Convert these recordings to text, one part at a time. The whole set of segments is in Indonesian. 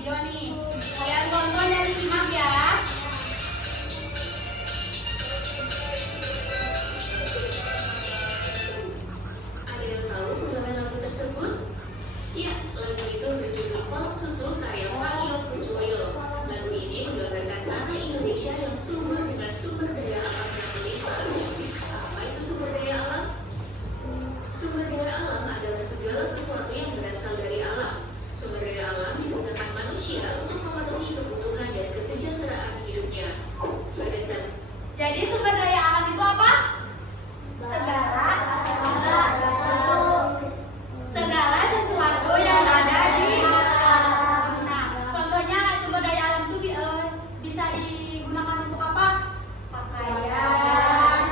video nih. Kalian tonton dan simak ya. Ada yang tahu mengenai lagu tersebut? Ya, lagu itu berjudul Kolong Susu karya Pak Iyong Kuswoyo. Lagu ini menggambarkan tanah Indonesia yang subur dengan sumber daya alam yang melimpah. Apa itu sumber daya alam? Sumber daya alam adalah segala sesuatu yang berasal dari alam. Sumber daya alam digunakan manusia untuk memenuhi kebutuhan dan kesejahteraan hidupnya. Berdasar. Jadi sumber daya alam itu apa? Segala sesuatu yang ada di alam. Nah, contohnya sumber daya alam itu bisa digunakan untuk apa? Pakaian,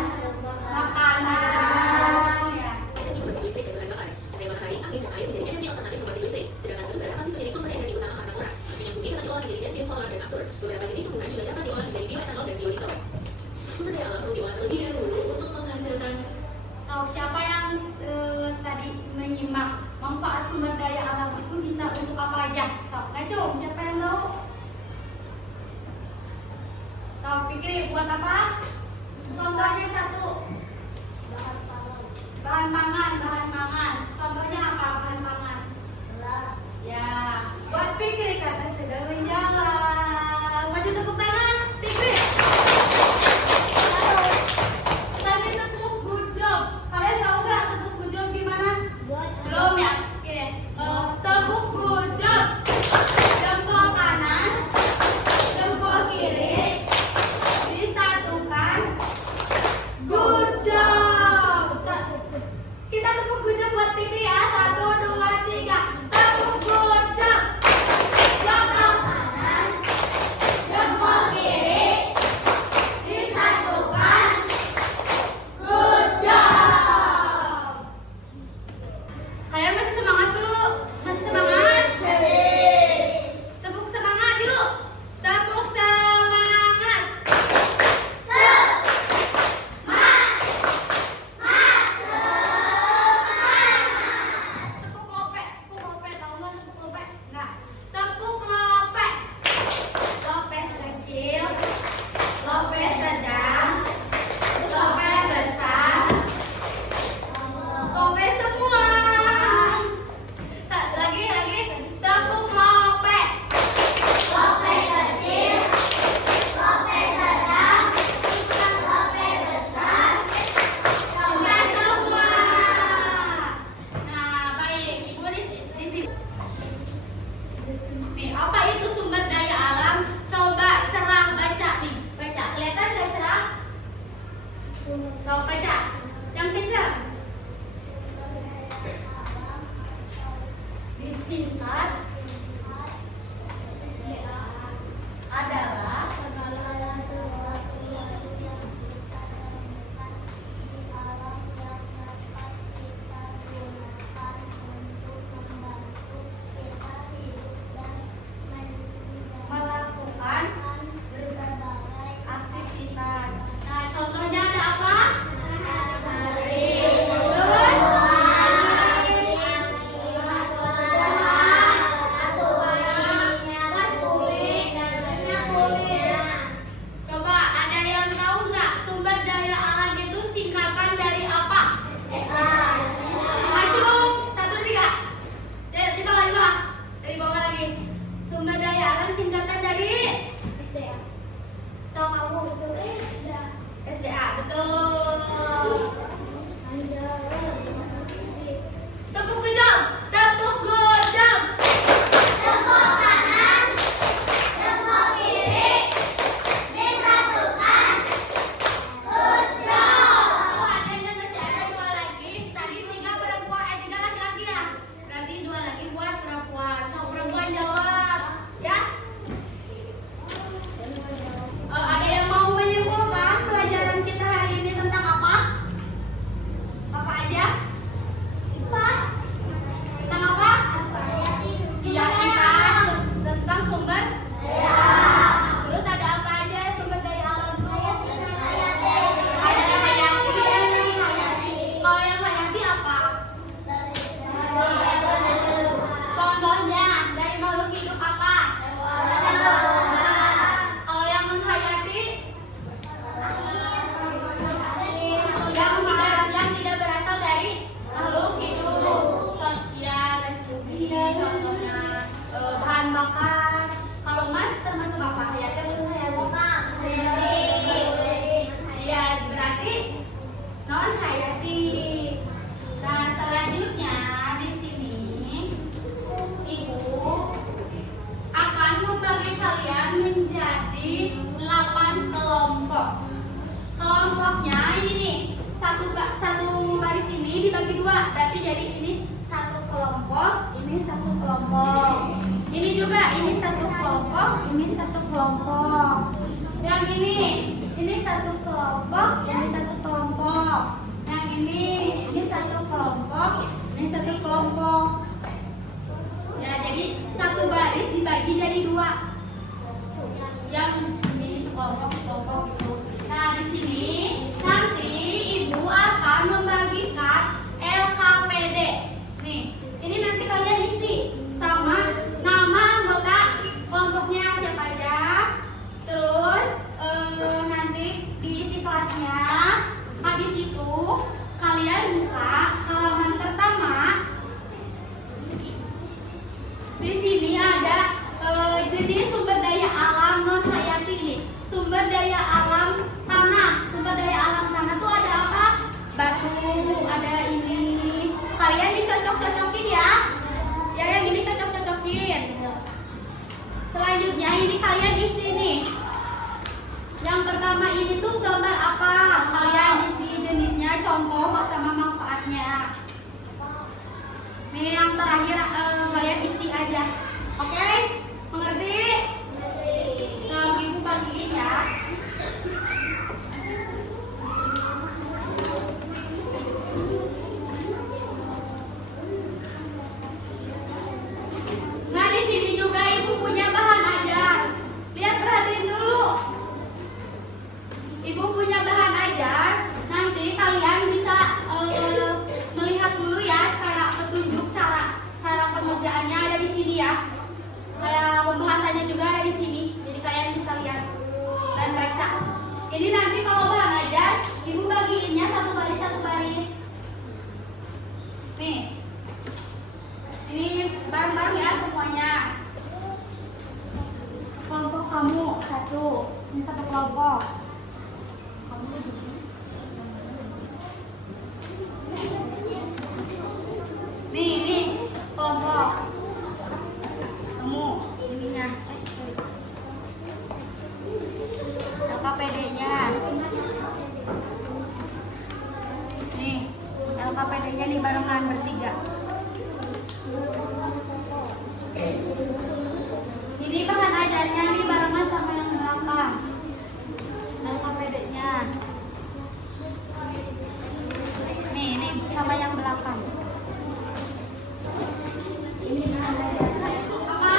makanan, ya. Energi pembangkit listrik dan bahan bakar. Cahaya matahari, angin, dan air menjadi energi alternatif pembangkit listrik. Sedangkan udara masih menjadi sumber energi utama karena murah. Minyak bumi dapat diolah menjadi gas solar dan aftur. Beberapa jenis tumbuhan juga dapat diolah menjadi bioetanol dan biodiesel. Sumber daya alam perlu diolah terlebih dahulu untuk menghasilkan. Tahu siapa yang tadi menyimak manfaat sumber daya alam itu bisa untuk apa aja? Sok, ngajum, siapa yang tahu? Tahu pikir buat apa? Contohnya satu. Bahan pangan. Contohnya apa bahan pangan? Ya, buat pikir karena sedang menjawab. Masih tepuk tangan, pikir. Tadi tepuk good job. Kalian tahu nggak tepuk good job gimana? Belum ya? Gini, tepuk good job. Jempol kanan, jempol kiri, disatukan. Good job. Kita tepuk good job buat pikir. menjadi 8 kelompok. Kelompoknya ini nih, satu baris ini dibagi dua, berarti jadi ini satu kelompok, ini satu kelompok. Ini juga, ini satu kelompok, ini satu kelompok. Yang ini satu kelompok, ini satu kelompok. Yang ini satu kelompok, ini satu kelompok. Ya, jadi satu baris dibagi jadi dua. Yang ini sekelompok itu. Nah, di sini nanti Ibu akan membagikan LKPD. Nih, ini nanti kalian isi sama nama anggota kelompoknya siapa aja. Terus nanti diisi kelasnya. Habis itu kalian buka halaman pertama. Di sini ada jenis sumber daya alam non hayati ini. Sumber daya alam tanah. Sumber daya alam tanah tuh ada apa? Batu, ada ini. Kalian dicocok-cocokin ya. Ya, yang ini cocok-cocokin. Selanjutnya ini kalian isi nih. Yang pertama ini tuh gambar apa? Kalian isi jenisnya, contoh sama manfaatnya. Nih yang terakhir kalian isi aja. Oke? Mengerti? Nah, Ibu bagiin ya. Nah, di sini juga Ibu punya bahan ajar. Lihat, perhatiin dulu. Ibu punya bahan ajar. Nanti kalian bisa melihat dulu ya, kayak petunjuk cara pengerjaannya ada di sini ya. Kayak pembahasannya juga ada di sini. Jadi kalian bisa lihat dan baca. Ini nanti kalau bahan ajar, Ibu bagiinnya satu baris. Nih. Ini bareng-bareng ya semuanya. Kelompok kamu satu. Ini satu kelompok. Nih kelompok kamu ininya LKPD-nya. Nih LKPD-nya nih barengan bertiga. Ini bahan ajarnya nih barengan sama yang belakang. LKPD-nya. Nih sama yang belakang. Ini bahan ajarnya. Apa?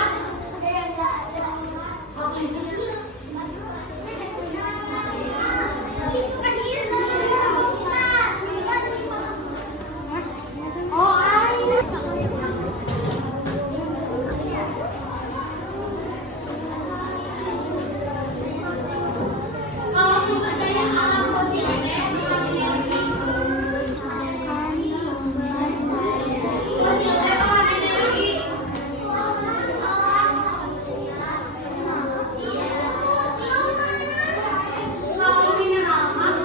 Oh, air. Kalau sumber daya alam fosilnya fosilnya bahan energi. Kalau mineral mah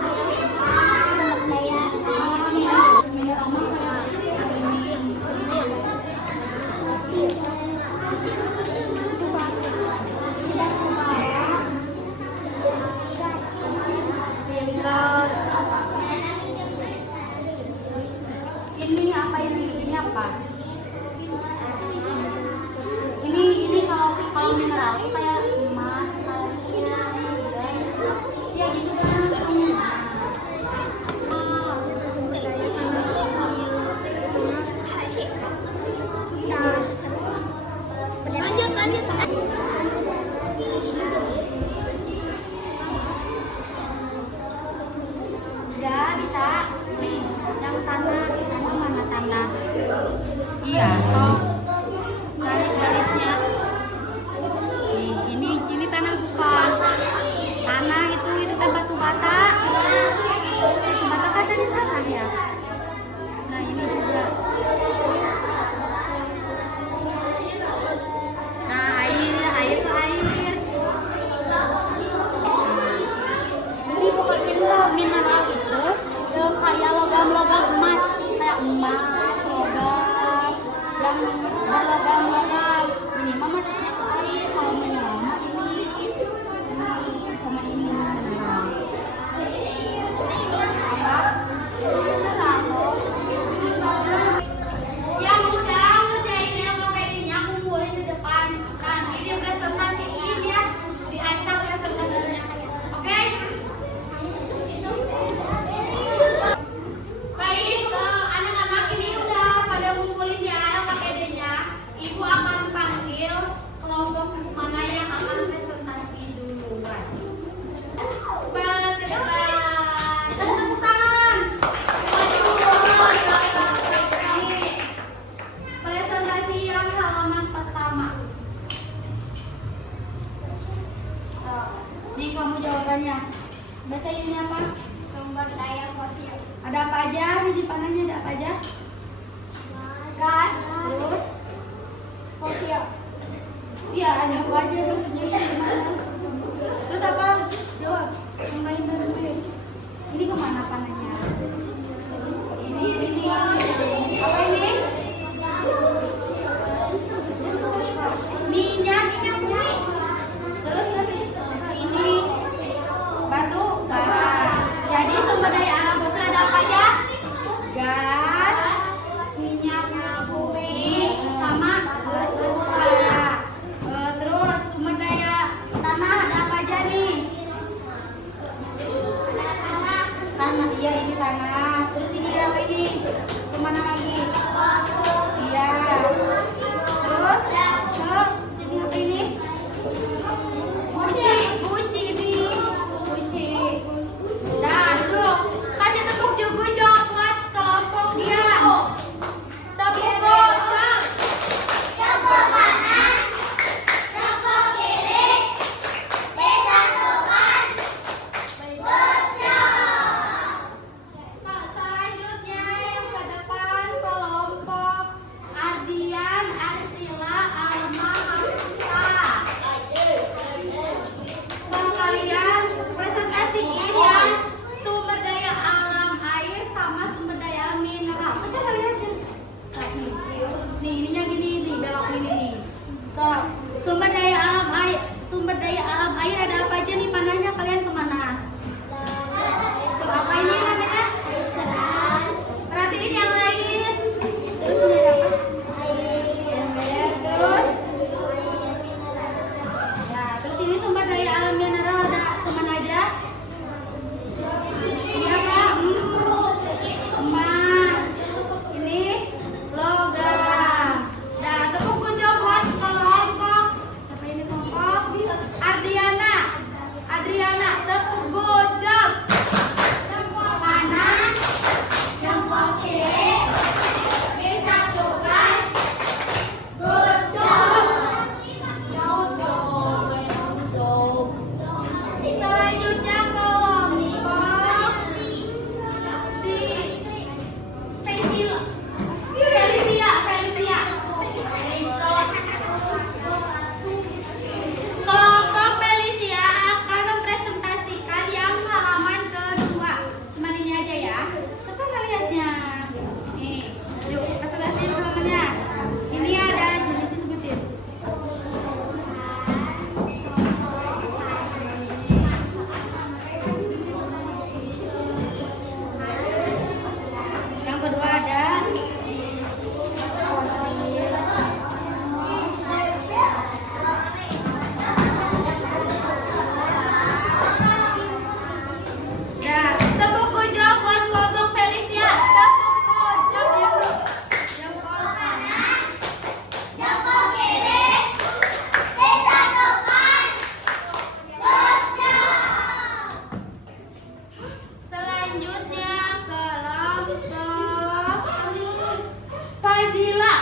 ini apa ini? Ini apa? Ini kalau mineral itu kayak emas, ya gitu kan. Lanjut. Udah bisa. Nih, yang tanah mana tanah? Iya, sok. Tarik garisnya. Nih, ini tanah bukan. Tanah itu kan batu bata. Batu bata kan dari tanah ya. Nah, ini juga. Nah, air ke air. Ini bukan mineral itu kayak logam-logam emas, kayak emas, logam, yang berlogam-logam. Ini mah masuknya ke air, kalau mineral mah ini. panahnya. Bacain ini apa? Sumber daya fosil. Ada apa aja di panahnya? Ada apa aja? Gas. Terus? Fosil. Iya, ada apa aja maksudnya ini gimana? Terus apa? Jawab. Yang lain dari tulis. Ini kemana panahnya? Ini. Apa ini? Minyak bumi. Terus kasih ini batu bara. Jadi sumber daya alam fosil ada apa aja? Gas, minyak bumi, sama batu bara. Terus sumber daya tanah ada apa aja nih? Tanah, iya ini tanah. Terus ini apa ini? Kemana lagi? Iya. Terus ke sini apa ini? Guci ini. Guci. Nah, duduk. Kasih tepuk jog buat kelompok dia. Tepuk gojok. Tepuk kanan. Tepuk kiri. Disatukan. Gojok. Pak, selanjutnya yang ke depan kelompok Ardian, Arsila, Alma, Hafsa. Sama kalian presentasiin ya sumber daya alam air sama sumber daya alam mineral. Bisa kalian nih ininya gini nih belok ini nih. So sumber daya alam air ada apa aja nih panahnya kalian kemana? Tuh, apa ini namanya? Perhatiin yang lain. Terus ini ada apa? Ember. Terus? Ya, terus ini sumber daya alam mineral ada kemana aja? Ini apa? Emas. Ini logam. Nah, tepuk gojok buat kelompok. Siapa ini kelompok? Adriana. Adriana, tepuk gojok. Jempol kanan, jempol kiri, disatukan, gojok. Selanjutnya kelompok di Felicia. Kelompok Felicia akan mempresentasikan yang halaman kedua. Cuman ini aja ya. Kesana lihatnya. Nih, yuk presentasiin halamannya. Ini ada jenisnya sebutin. Yang kedua ada nah, tepuk gojok buat kelompok Felicia. Tepuk gojok dia dulu. Jempol kanan, Jempol kiri. Disatukan. Gojok. selanjutnya kelompok Fazila.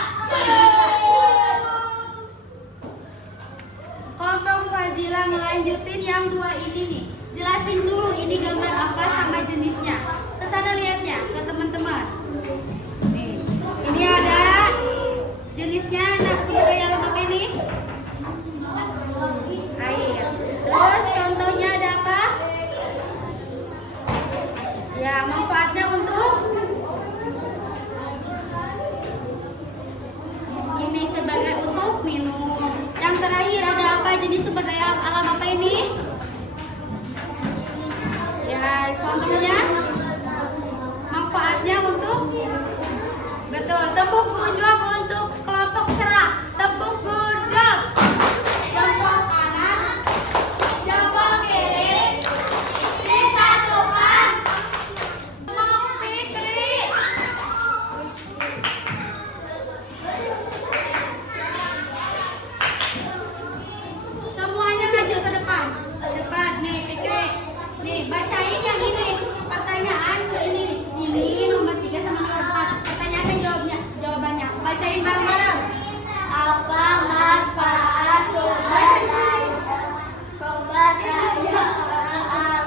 Kelompok Fazila ngelanjutin yang dua ini nih. Jelasin dulu ini gambar apa sama jenisnya. Kesana lihatnya ke teman-teman. Nih, ini ada jenisnya. Nah, sumber daya alam apa ini? Air. Terus contohnya ada apa? Ya, manfaatnya untuk ini sebagai untuk minum. Yang terakhir ada apa jenis sumber daya alam apa ini? Ya, contohnya manfaatnya untuk betul. Tepuk gojok untuk kelompok cerah. Tepuk gojok. Jempol kanan, jempol kiri, Disatukan. Kelompok Fikri. Semuanya maju ke depan. Ke depan nih Fikri. Nih, bacain yang ini. Pertanyaan ini nomor 3 sama nomor 4. Pertanyaannya jawabannya. Bacain bareng-bareng. Apa manfaat sumber daya alam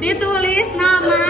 Ditulis nama